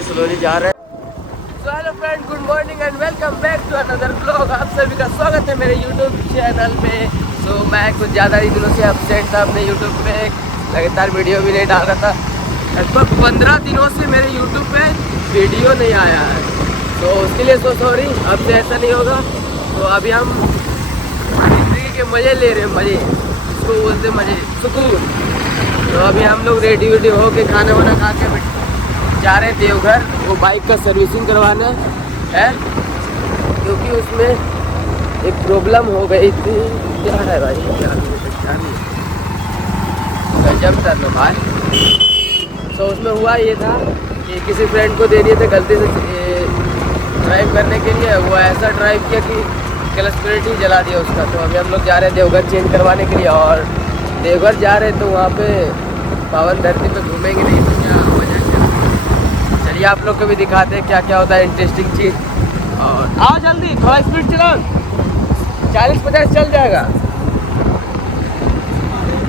Slowly जा रहे हैं। तो hello friend, good morning and welcome back to another blog. आप सभी का स्वागत है मेरे यूट्यूब चैनल पे। तो मैं कुछ ज़्यादा ही दिनों से अपसेट था अपने यूट्यूब पे, लगातार वीडियो भी नहीं डाल रहा था। लगभग 15 दिनों से मेरे यूट्यूब पे वीडियो नहीं आया है, तो उसके लिए सो सॉरी। अब से ऐसा नहीं होगा। तो अभी हम जिंदगी के मज़े ले रहे हैं, मज़े इसको बोलते मज़े, सुकून। तो अभी हम लोग रेडी वेडी हो के खाना वाना खा के जा रहे हैं देवघर। वो बाइक का सर्विसिंग करवाना है क्योंकि उसमें एक प्रॉब्लम हो गई थी। क्या है भाई, क्या नहीं गजब था भाई। तो उसमें हुआ ये था कि किसी फ्रेंड को दे दिए थे गलती से ड्राइव करने के लिए। वो ऐसा ड्राइव किया कि क्लच प्लेट ही जला दिया उसका। तो अभी हम लोग जा रहे हैं देवघर चेंज करवाने के लिए। और देवघर जा रहे हैं तो वहाँ पे पावन धरती पे घूमेंगे नहीं तो क्या वजह क्या। चलिए आप लोग को भी दिखाते हैं क्या क्या होता है इंटरेस्टिंग चीज़। और आओ जल्दी, थोड़ा स्पीड चलाओ, 40-50 चल जाएगा।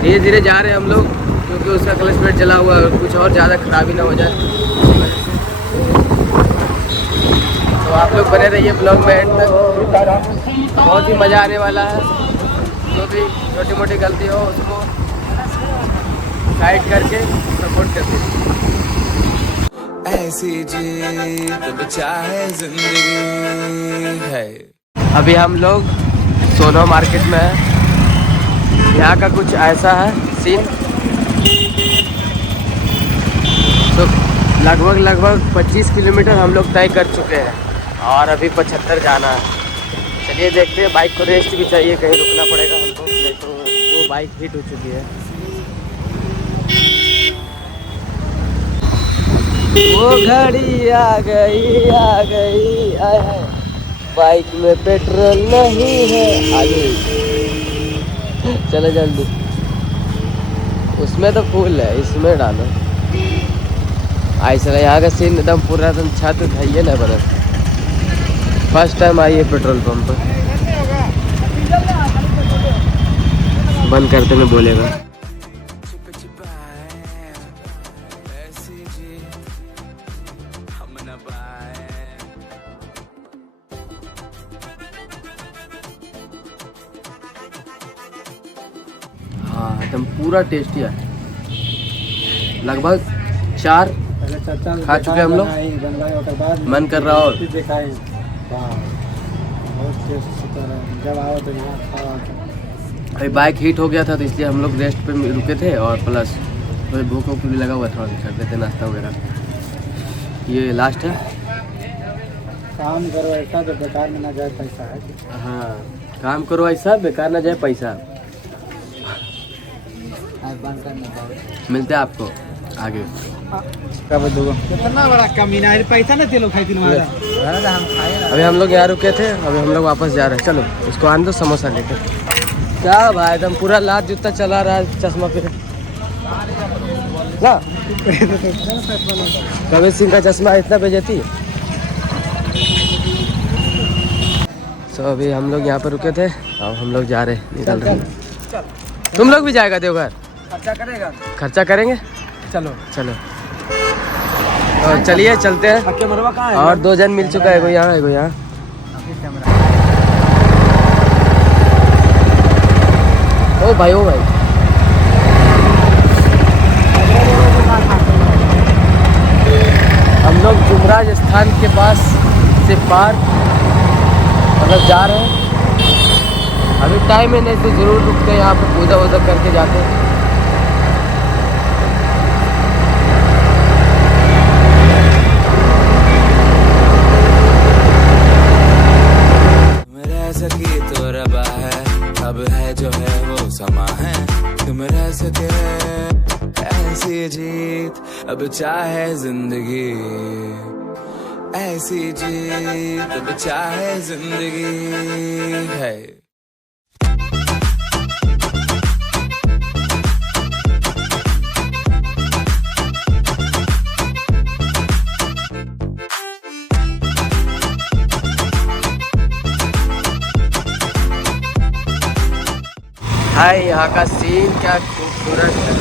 धीरे धीरे जा रहे हैं हम लोग क्योंकि उसका क्लच प्लेट जला हुआ है, कुछ और ज़्यादा खराबी ना हो जाए। तो आप लोग बने रहिए ब्लॉग में एंड तक, बहुत ही मज़ा आने वाला है। जो भी छोटी मोटी गलती हो उसको साइड करके सपोर्ट करते हैं। ऐसी जीत बचा है जिंदगी है। अभी हम लोग सोनो मार्केट में हैं। यहाँ का कुछ ऐसा है सीन। तो लगभग 25 किलोमीटर हम लोग तय कर चुके हैं और अभी 75 जाना है। चलिए देखते हैं। बाइक को रेस्ट भी चाहिए, कहीं रुकना पड़ेगा हमको, नहीं तो वो बाइक हिट हो चुकी है। वो घड़ी आ गई आए, बाइक में पेट्रोल नहीं है आगे। चलो जल्दी, उसमें तो फुल है, इसमें डालो। ऐसा यहाँ का सीन एकदम पूरा एकदम छत है ना बना। फर्स्ट टाइम आई है पेट्रोल पंप पर। बंद करते में बोलेगा। हाँ एकदम पूरा टेस्टी है। लगभग 4 खा चुके हम लोग, मन कर रहा और जब आओ तो यहाँ खाओ। अभी बाइक हीट हो गया था तो इसलिए हम लोग रेस्ट पे रुके थे और प्लस थोड़ी भूख भी लगा हुआ, थोड़ा कर देते नाश्ता वगैरह। ये लास्ट है। काम करो ऐसा तो बेकार में ना जाए पैसा है। हाँ, काम करो ऐसा बेकार ना जाए पैसा। मिलते हैं आपको आगे। कितना बड़ा कमीना है, पैसा ना दिलो खाई दिन अभी हम लोग यहाँ रुके थे, अभी हम लोग वापस जा रहे हैं। चलो उसको आन दो समोसा लेकर। क्या भाई एकदम पूरा लात जूता चला रहा है, चश्मा पे ना। कबीर सिंह का चश्मा इतना बेइज्जती। तो अभी हम लोग यहाँ पर रुके थे और हम लोग जा रहे हैं, निकल रहे हैं। तुम लोग भी जाएगा देवघर? खर्चा करेगा, खर्चा करेंगे। चलो चलो तो चलिए चलते हैं। कहाँ है? और 2 जन मिल चुका है, एगो यहाँ एगो यहाँ। ओ भाई हम लोग जुमराज स्थान के पास से पार मतलब जा रहे हैं। अभी टाइम है, नहीं तो ज़रूर रुकते यहाँ पे पूजा वूजा करके जाते हैं। सकी तो रबा है, अब है जो है वो समा है। तुम रह सके ऐसी जीत अब चाहे जिंदगी, ऐसी जीत अब चाहे जिंदगी है। हाय, यहाँ का सीन क्या खूबसूरत है।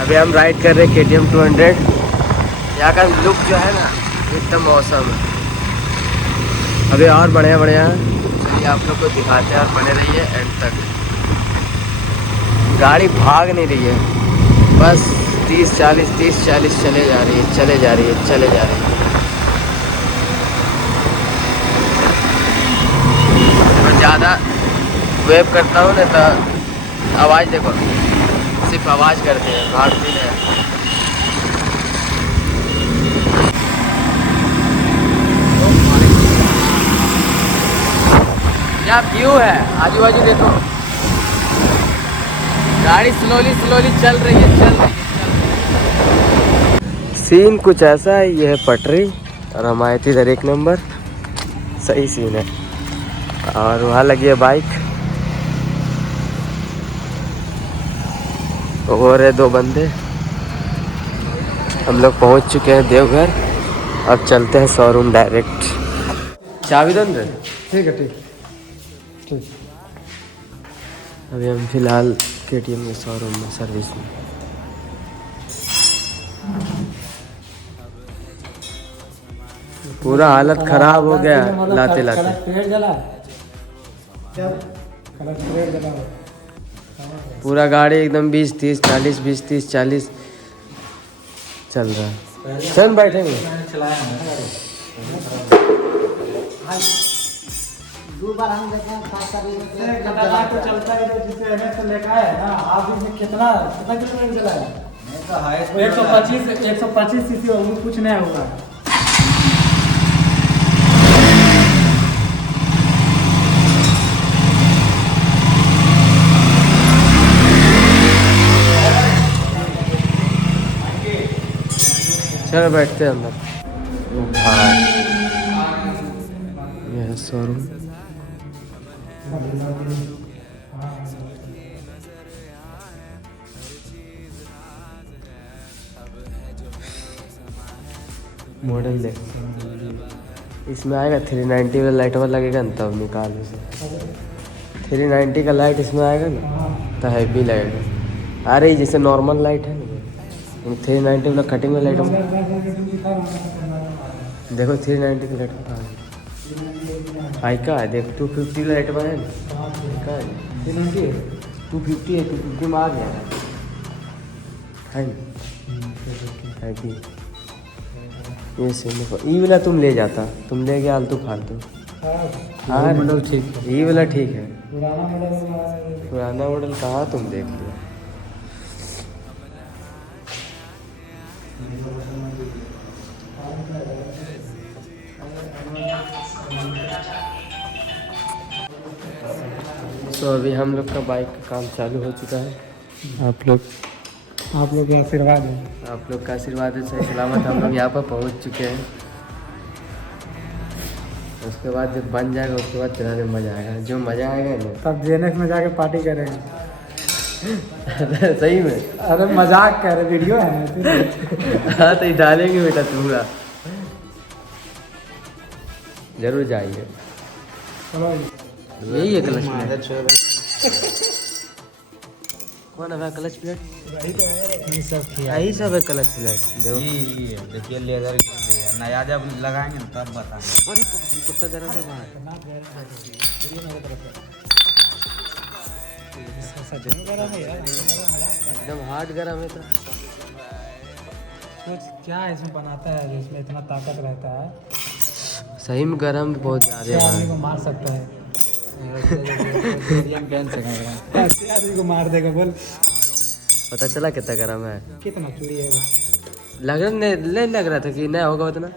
अभी हम राइड कर रहे हैं KTM 200। यहाँ का लुक जो है ना एकदम मौसम है। अभी और बढ़िया बढ़िया चलिए आप लोग को दिखाते हैं और बने रहिए एंड तक। गाड़ी भाग नहीं रही है, बस 30-40 30-40 चले जा रही है, चले जा रही है, चले जा रही है। और ज़्यादा वेव करता हूँ ना तो आवाज़ देखो, सिर्फ आवाज़ करती है, भागती नहीं है। क्या व्यू है, आजू बाजू देखो। गाड़ी स्लोली स्लोली चल रही है, चल रही है। सीन कुछ ऐसा है, ये है पटरी और हम आए थे इधर 1 नंबर। सही सीन है। और वहाँ लगी है बाइक और है 2 बंदे। हम लोग पहुँच चुके हैं देवघर। अब चलते हैं शोरूम डायरेक्ट। चाबी दो अंदर। ठीक है, ठीक ठीक। अभी हम फिलहाल KTM के शोरूम में सर्विस में। पूरा हालत खराब हो गया लाते लाते। पूरा गाड़ी एकदम 20-30-40 20-30-40 चल रहा है। चल बैठेंगे। दो बार हम देखे चलता है जिसे लेकर आए ना। आप इसमें कितना किलोमीटर चला है? 125 सीसी होगी, कुछ नहीं होगा। चलो बैठते हैं अंदर। यह है शोरूम। मॉडल देख, इसमें आएगा 390 वाला लाइट वाला लगेगा ना, तब निकाल उसे। 390 का लाइट इसमें आएगा ना तो हैवी लगेगा। अरे जैसे नॉर्मल लाइट है ना, 390 वाला कटिंग में लाइट देखो। 390 का लाइट आई का है, देख 250 लाइट में है ना, का है 250 है, 250 में आ गया है ना। ये सिम ई वाला तुम ले जाता, तुम ले गया आलतू फालतू। हाँ मॉडल ठीक है, ये वाला ठीक है। पुराना मॉडल कहाँ तुम देख लिया। तो अभी हम लोग का बाइक का काम चालू हो चुका है। आप लोग का आशीर्वाद है। आप लोग का आशीर्वाद है, सही सलामत हम लोग यहाँ पर पहुँच चुके हैं। उसके बाद जब बन जाएगा उसके बाद चलाने में मज़ा आएगा, जो मज़ा आएगा ना तब JNX में जाके पार्टी करेंगे। सही में। अरे मजाक कर रहे, वीडियो है। हाँ तो डालेंगे बेटा पूरा, जरूर जाइए। चलो यही है क्लच प्लेट। कौन है क्लच प्लेट? यही सब है क्लच प्लेट। देखिए लेदर नया जब लगाएंगे तब बताएंगे। और कितना गर्म है बाहर, एकदम हार्ड गर्म है। तो कुछ क्या इसमें बनाता है जिसमें इतना ताकत रहता है? सही में गर्म बहुत ज़्यादा आदमी है। को मार सकता है। आदमी को मार देगा। बोल पता चला कितना गर्म है? कितना चूड़ी है वो? नहीं लग रहा था कि नहीं होगा उतना।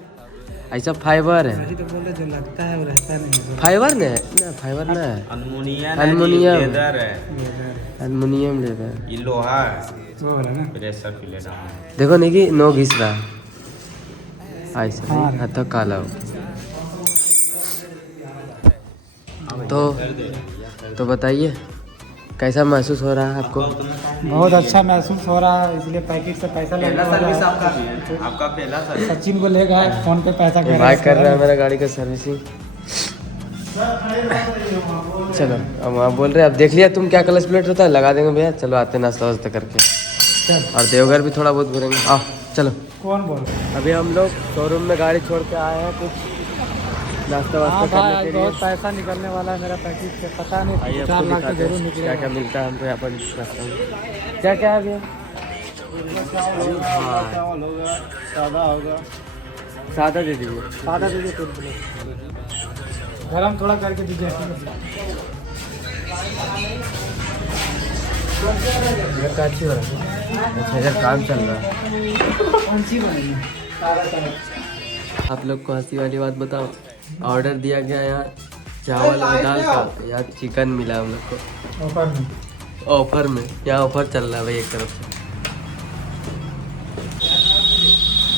ऐसा फाइबर है, वही तो बोल रहे, जो लगता है वो रहता नहीं। फाइबर नहीं है ना, फाइबर ना है, एल्युमिनियम लेदर है, एल्युमिनियम लेदर, ये लोहा है, वो वाला ना। Pressure fillet. देखो नहीं कि नो घिस रहा है ऐसा। हाँ। हाँ तो काला हो। तो बताइए कैसा महसूस हो रहा है आपको? बहुत अच्छा महसूस हो रहा है, इसलिए पैकेट से पैसा पहला लगा सर्विस है। आपका पहला सर्विस। सचिन को ले गए, फोन पे पैसा कर भाई कर रहा है मेरा गाड़ी का सर्विसिंग। चलो अब आप बोल रहे हैं, अब देख लिया तुम क्या क्लच प्लेट होता है, लगा देंगे भैया। चलो आते नाश्ता वास्ता करके। और देवघर भी थोड़ा बहुत घूमेंगे। आओ चलो। कौन बोल? अभी हम लोग शोरूम में गाड़ी छोड़ के आए हैं कुछ नाश्ता वास्ता करने के लिए। बहुत पैसा निकलने वाला है मेरा पैकेज से, पता नहीं आइए 4 आपको लाख तो दिखाते जरूर हैं निकलेगा। क्या क्या मिलता है हमको यहाँ पर रास्ते में। क्या क्या है भैया? चावल होगा, सादा होगा। सादा दे दीजिए। सादा दीजिए, गरम थोड़ा करके दीजिए। अच्छा इधर काम चल रहा है। आप लोग को हंसी वाली बात बताओ, ऑर्डर दिया गया यहाँ चावल और दाल का, यहाँ चिकन मिला हम लोग को ऑफर में। यहाँ ऑफर चल रहा है भाई एक तरफ से।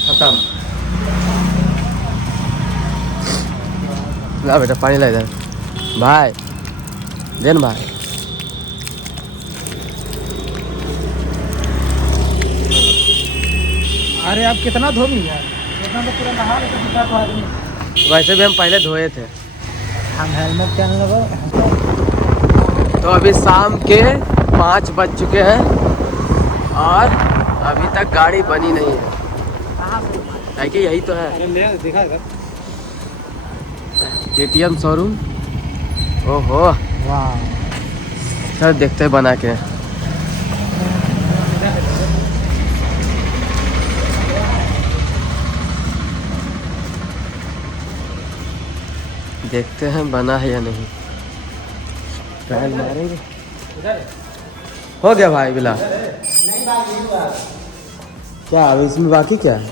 खत्म। ला बेटा पानी ला इधर भाई, देन भाई। अरे आप कितना धोबी यार, कितना तो पूरा नहा लेते हैं तो आदमी। वैसे भी हम पहले धोए थे। हम हेलमेट पहन लगा। तो अभी शाम के 5 बज चुके हैं और अभी तक गाड़ी बनी नहीं है कि यही तो है दिखा KTM शोरूम। ओहो वाह, सर देखते हैं बना के। देखते हैं बना है या नहीं। पहल मारेंगे। हो गया भाई बिला। क्या अब इसमें बाकी क्या है?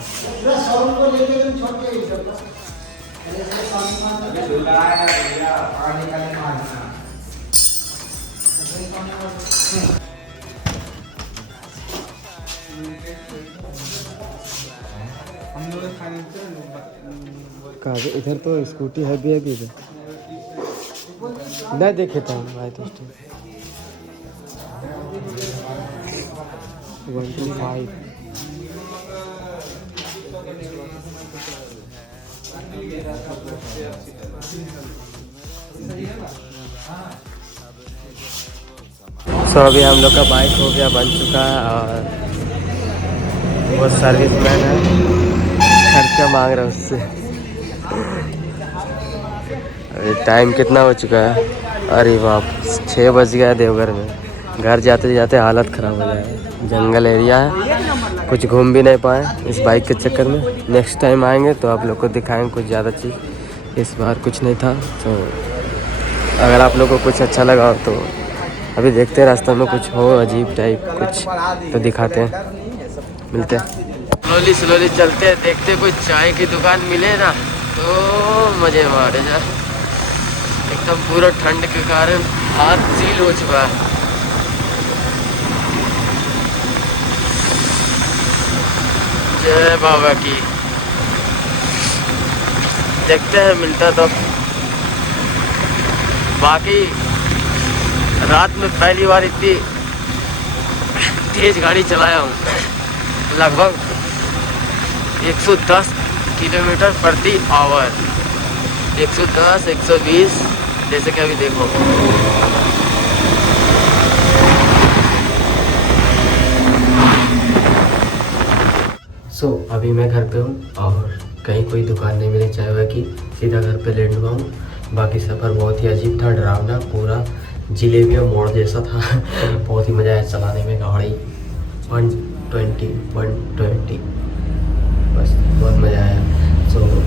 इधर तो स्कूटी है भी इधर नहीं देखे थे हम भाई तो 125। सो अभी हम लोग का बाइक हो गया बन चुका है और वो सर्विसमैन है, खर्चा मांग रहा है उससे। अरे टाइम कितना हो चुका है? अरे बाप 6 बज गया है देवघर में। घर जाते जाते हालत ख़राब हो जाएगा। जंगल एरिया है, कुछ घूम भी नहीं पाए इस बाइक के चक्कर में। नेक्स्ट टाइम आएंगे तो आप लोग को दिखाएंगे कुछ ज़्यादा चीज़। इस बार कुछ नहीं था। तो अगर आप लोग को कुछ अच्छा लगा तो अभी देखते हैं रास्ते में कुछ हो अजीब टाइप कुछ तो दिखाते हैं, मिलते हैं। स्लोली चलते हैं, देखते कोई चाय की दुकान मिले ना तो मज़े मारे जा। एकदम पूरा ठंड के कारण हाथ सील हो चुका है। जय बाबा की। देखते हैं मिलता तो। बाकी रात में पहली बार इतनी तेज गाड़ी चलाया हूँ, लगभग 110 किलोमीटर प्रति आवर। 110 120 जैसे कि अभी देखो। अभी मैं घर पे हूँ और कहीं कोई दुकान नहीं मिली चाय वाय की, सीधा घर पे लेट हुआ हूँ। बाकी सफ़र बहुत ही अजीब था, डरावना, पूरा जिलेबिया मोड़ जैसा था। बहुत ही मज़ा आया चलाने में गाड़ी। 120 बस बहुत मज़ा आया।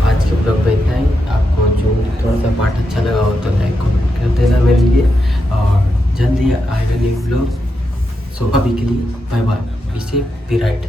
आज के ब्लॉग में इतना ही। आपको जो थोड़ा सा पार्ट अच्छा लगा हो तो लाइक कमेंट कर देना मेरे लिए, और जल्दी आएगा न्यू ब्लॉग। अभी के लिए बाय बाय। पीछे बी राइट।